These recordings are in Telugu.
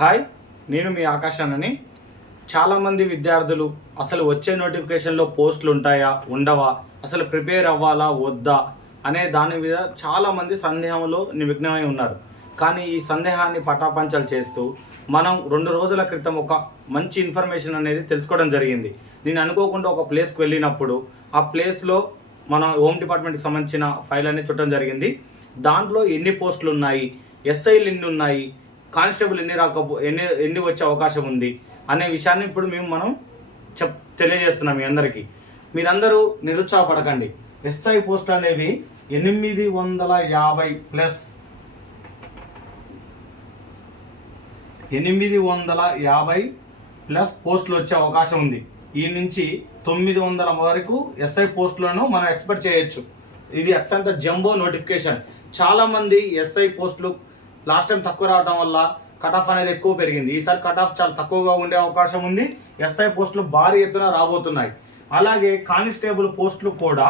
హాయ్, నేను మీ ఆకాశానని. చాలామంది విద్యార్థులు అసలు వచ్చే నోటిఫికేషన్లో పోస్టులు ఉంటాయా ఉండవా, అసలు ప్రిపేర్ అవ్వాలా వద్దా అనే దాని మీద చాలామంది సందేహంలో నిమగ్నమై ఉన్నారు. కానీ ఈ సందేహాన్ని పటాపంచలు చేస్తూ మనం 2 రోజుల క్రితం ఒక మంచి ఇన్ఫర్మేషన్ అనేది తెలుసుకోవడం జరిగింది. నేను అనుకోకుండా ఒక ప్లేస్కి వెళ్ళినప్పుడు ఆ ప్లేస్లో మన హోమ్ డిపార్ట్మెంట్కి సంబంధించిన ఫైల్ అనేది చూడడం జరిగింది. దాంట్లో ఎన్ని పోస్టులు ఉన్నాయి, ఎస్ఐలు ఎన్ని ఉన్నాయి, కానిస్టేబుల్ ఎన్ని వచ్చే అవకాశం ఉంది అనే విషయాన్ని ఇప్పుడు మనం తెలియజేస్తున్నాం మీ అందరికీ. మీరందరూ నిరుత్సాహపడకండి. ఎస్ఐ పోస్టులు అనేవి 850+ పోస్టులు వచ్చే అవకాశం ఉంది. ఈ నుంచి 900 వరకు ఎస్ఐ పోస్టులను మనం ఎక్స్పెక్ట్ చేయొచ్చు. ఇది అత్యంత జంబో నోటిఫికేషన్. చాలామంది ఎస్ఐ పోస్టులు లాస్ట్ టైం తక్కువ రావడం వల్ల కట్ ఆఫ్ అనేది ఎక్కువ పెరిగింది. ఈసారి కట్ ఆఫ్ చాలా తక్కువగా ఉండే అవకాశం ఉంది. ఎస్ఐ పోస్టులు భారీ ఎత్తున రాబోతున్నాయి. అలాగే కానిస్టేబుల్ పోస్టులు కూడా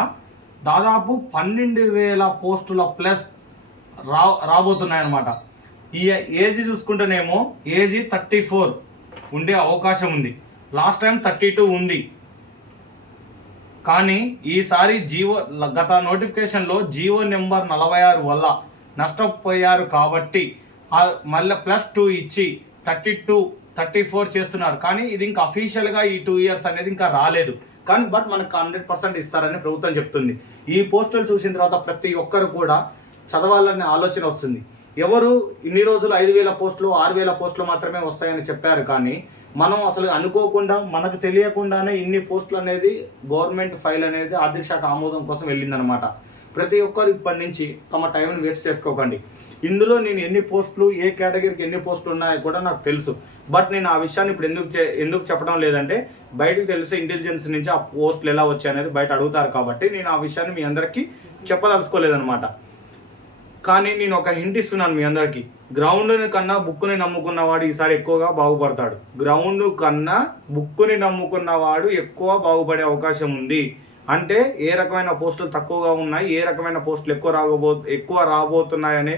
దాదాపు 12,000 పోస్టుల ప్లస్ రాబోతున్నాయి అన్నమాట. ఈ ఏజ్ చూసుకుంటేనేమో ఏజ్ 34 ఉండే అవకాశం ఉంది. లాస్ట్ టైం 32 ఉంది. కానీ ఈసారి గత నోటిఫికేషన్లో జీవో నెంబర్ 46 వల్ల నష్టపోయారు కాబట్టి మళ్ళీ +2 ఇచ్చి 32, 34 చేస్తున్నారు. కానీ ఇది ఇంకా అఫీషియల్గా ఈ 2 ఇయర్స్ అనేది ఇంకా రాలేదు. కానీ మనకు 100% ఇస్తారని ప్రభుత్వం చెప్తుంది. ఈ పోస్టులు చూసిన తర్వాత ప్రతి ఒక్కరు కూడా చదవాలనే ఆలోచన వస్తుంది. ఎవరు ఇన్ని రోజులు 5,000 పోస్టులు 6,000 పోస్టులు మాత్రమే వస్తాయని చెప్పారు. కానీ మనం అసలు అనుకోకుండా మనకు తెలియకుండానే ఇన్ని పోస్టులు అనేది గవర్నమెంట్ ఫైల్ అనేది ఆర్థిక శాఖ ఆమోదం కోసం వెళ్ళిందనమాట. ప్రతి ఒక్కరు ఇప్పటి నుంచి తమ టైంని వేస్ట్ చేసుకోకండి. ఇందులో నేను ఎన్ని పోస్టులు, ఏ కేటగిరీకి ఎన్ని పోస్టులు ఉన్నాయో కూడా నాకు తెలుసు. నేను ఆ విషయాన్ని ఇప్పుడు ఎందుకు చెప్పడం లేదంటే బయటకు తెలిసే ఇంటెలిజెన్స్ నుంచి ఆ పోస్టులు ఎలా వచ్చాయి అనేది బయట అడుగుతారు. కాబట్టి నేను ఆ విషయాన్ని మీ అందరికీ చెప్పదలుచుకోలేదన్నమాట. కానీ నేను ఒక హింట్ ఇస్తున్నాను మీ అందరికీ. గ్రౌండ్ని కన్నా బుక్కుని నమ్ముకున్నవాడు ఈసారి ఎక్కువగా బాగుపడతాడు. గ్రౌండ్ కన్నా బుక్కుని నమ్ముకున్నవాడు ఎక్కువ బాగుపడే అవకాశం ఉంది. అంటే ఏ రకమైన పోస్టులు తక్కువగా ఉన్నాయి, ఏ రకమైన పోస్టులు ఎక్కువ రాబోతున్నాయనే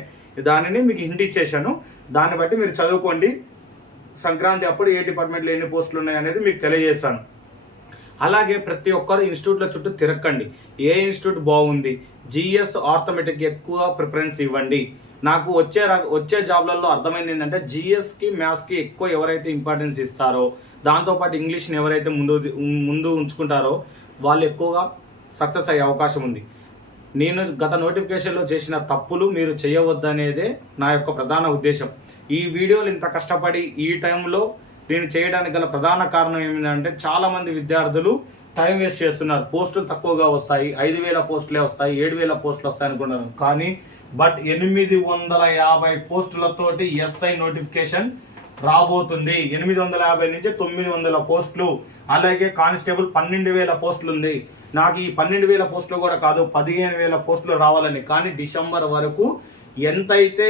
దానిని మీకు హింట్ ఇచ్చేసాను. దాన్ని బట్టి మీరు చదువుకోండి. సంక్రాంతి అప్పుడు ఏ డిపార్ట్మెంట్లో ఎన్ని పోస్టులు ఉన్నాయి అనేది మీకు తెలియజేస్తాను. అలాగే ప్రతి ఒక్కరు ఇన్స్టిట్యూట్ల చుట్టూ తిరక్కండి. ఏ ఇన్స్టిట్యూట్ బాగుంది, జిఎస్ ఆర్థమెటిక్ ఎక్కువ ప్రిఫరెన్స్ ఇవ్వండి. నాకు వచ్చే జాబ్లలో అర్థమైంది ఏంటంటే జిఎస్కి మ్యాథ్స్కి ఎక్కువ ఎవరైతే ఇంపార్టెన్స్ ఇస్తారో, దాంతోపాటు ఇంగ్లీష్ని ఎవరైతే ముందు ఉంచుకుంటారో వాళ్ళు ఎక్కువగా సక్సెస్ అయ్యే అవకాశం ఉంది. నేను గత నోటిఫికేషన్లో చేసిన తప్పులు మీరు చేయవద్దనేదే నా యొక్క ప్రధాన ఉద్దేశం. ఈ వీడియోలు ఇంత కష్టపడి ఈ టైంలో నేను చేయడానికి గల ప్రధాన కారణం ఏమిటంటే చాలామంది విద్యార్థులు టైం వేస్ట్ చేస్తున్నారు. పోస్టులు తక్కువగా వస్తాయి, 5,000 పోస్టులే వస్తాయి, 7,000 పోస్టులు వస్తాయి అనుకున్నారు. కానీ 850 పోస్టులతోటి ఎస్ఐ నోటిఫికేషన్ రాబోతుంది. 850 నుంచి 900 పోస్టులు. అలాగే కానిస్టేబుల్ 12,000 పోస్టులు ఉంది. నాకు ఈ 12,000 పోస్టులు కూడా కాదు, 15,000 పోస్టులు రావాలని. కానీ డిసెంబర్ వరకు ఎంతైతే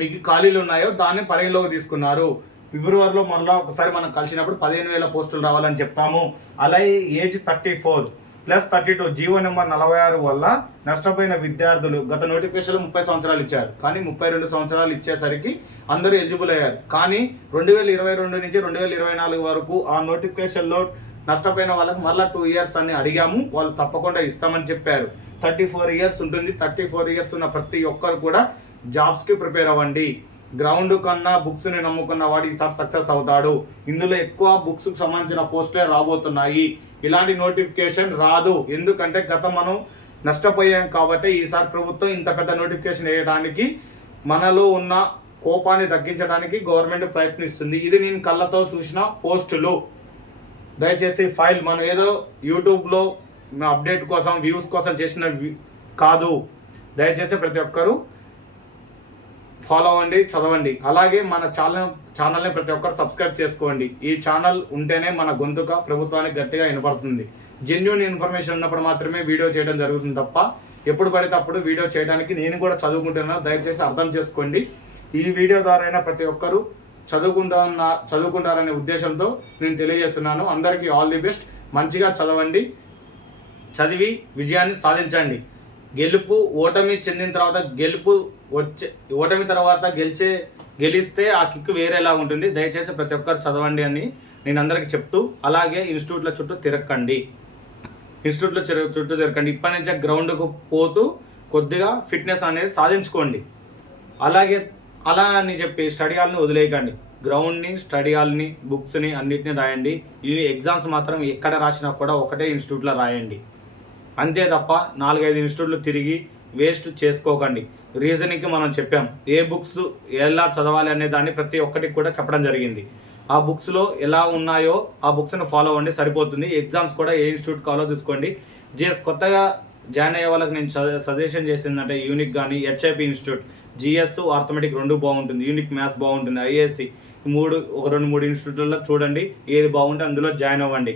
మీకు ఖాళీలు ఉన్నాయో దాన్ని పరిగణలోకి తీసుకున్నారు. ఫిబ్రవరిలో మళ్ళీ ఒకసారి మనం కలిసినప్పుడు 15,000 పోస్టులు రావాలని చెప్పాము. అలాగే ఏజ్ 34 + 32 జీవో నెంబర్ 46 వల్ల నష్టపోయిన విద్యార్థులు గత నోటిఫికేషన్లో 30 సంవత్సరాలు ఇచ్చారు. కానీ 32 సంవత్సరాలు ఇచ్చేసరికి అందరూ ఎలిజిబుల్ అయ్యారు. కానీ 2022 నుంచి 2024 వరకు ఆ నోటిఫికేషన్లో నష్టపోయిన వాళ్ళకి మళ్ళీ 2 ఇయర్స్ అని అడిగాము. వాళ్ళు తప్పకుండా ఇస్తామని చెప్పారు. 34 ఇయర్స్ ఉంటుంది. 34 ఇయర్స్ ఉన్న ప్రతి ఒక్కరు కూడా జాబ్స్కి ప్రిపేర్ అవ్వండి. గ్రౌండ్ కన్నా బుక్స్ని నమ్ముకున్న వాడు ఈసారి సక్సెస్ అవుతాడు. ఇందులో ఎక్కువ బుక్స్కి సంబంధించిన పోస్టులే రాబోతున్నాయి. ఇలాంటి నోటిఫికేషన్ రాదు. ఎందుకంటే మనం నష్టపోయాం కాబట్టి ఈసారి ప్రభుత్వం ఇంత పెద్ద నోటిఫికేషన్ వేయడానికి, మనలో ఉన్న కోపాన్ని తగ్గించడానికి గవర్నమెంట్ ప్రయత్నిస్తుంది. ఇది నేను కళ్ళతో చూసిన పోస్టులు. దయచేసి ఫైల్ మనం ఏదో యూట్యూబ్లో అప్డేట్ కోసం వ్యూస్ కోసం చేసిన కాదు. దయచేసి ప్రతి ఒక్కరూ ఫాలో అవ్వండి, చదవండి. అలాగే మన ఛానల్ని ప్రతి ఒక్కరు సబ్స్క్రైబ్ చేసుకోండి. ఈ ఛానల్ ఉంటేనే మన గొంతుక ప్రభుత్వానికి గట్టిగా వినపడుతుంది. జెన్యూన్ ఇన్ఫర్మేషన్ ఉన్నప్పుడు మాత్రమే వీడియో చేయడం జరుగుతుంది తప్ప ఎప్పుడు పడితే అప్పుడు వీడియో చేయడానికి నేను కూడా చదువుకుంటున్నాను. దయచేసి అర్థం చేసుకోండి. ఈ వీడియో ద్వారా అయినా ప్రతి ఒక్కరూ చదువుకుంటారనే ఉద్దేశంతో నేను తెలియజేస్తున్నాను. అందరికీ ఆల్ ది బెస్ట్. మంచిగా చదవండి, చదివి విజయాన్ని సాధించండి. ఓటమి చెందిన తర్వాత ఓటమి తర్వాత గెలిచే గెలిస్తే ఆ కిక్ వేరేలా ఉంటుంది. దయచేసి ప్రతి ఒక్కరు చదవండి అని నేను అందరికీ చెప్తూ, అలాగే ఇన్స్టిట్యూట్ల చుట్టూ తిరగకండి, చుట్టూ తిరగకండి. ఇప్పటి నుంచే గ్రౌండ్కు పోతూ కొద్దిగా ఫిట్నెస్ అనేది సాధించుకోండి. అలాగే అలా అని చెప్పి స్టడీ హాల్ని వదిలేయకండి. గ్రౌండ్ని, స్టడీ హాల్ని, బుక్స్ని అన్నిటిని రాయండి. ఈ ఎగ్జామ్స్ మాత్రం ఎక్కడ రాసినా కూడా ఒకటే ఇన్స్టిట్యూట్లో రాయండి. అంతే తప్ప 4-5 ఇన్స్టిట్యూట్లు తిరిగి వేస్ట్ చేసుకోకండి. రీజనింగ్కి మనం చెప్పాం, ఏ బుక్స్ ఎలా చదవాలి అనే దాన్ని ప్రతి ఒక్కటికి కూడా చెప్పడం జరిగింది. ఆ బుక్స్లో ఎలా ఉన్నాయో ఆ బుక్స్ని ఫాలో అవ్వండి, సరిపోతుంది. ఎగ్జామ్స్ కూడా ఏ ఇన్స్టిట్యూట్ కావాలో చూసుకోండి. జిఎస్ కొత్తగా జాయిన్ అయ్యే వాళ్ళకి నేను సజెషన్ చేసిందంటే యూనిక్ కానీ హెచ్ఐపి ఇన్స్టిట్యూట్, జిఎస్ ఆర్థమెటిక్ 2 బాగుంటుంది, యూనిక్ మ్యాథ్స్ బాగుంటుంది, ఐఏఎస్సి 2-3 ఇన్స్టిట్యూట్లలో చూడండి, ఏది బాగుంటే అందులో జాయిన్ అవ్వండి.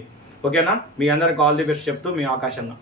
ఓకేనా? మీ అందరికి ఆల్ ది బెస్ట్ చెప్తూ మీ ఆకాశన్న.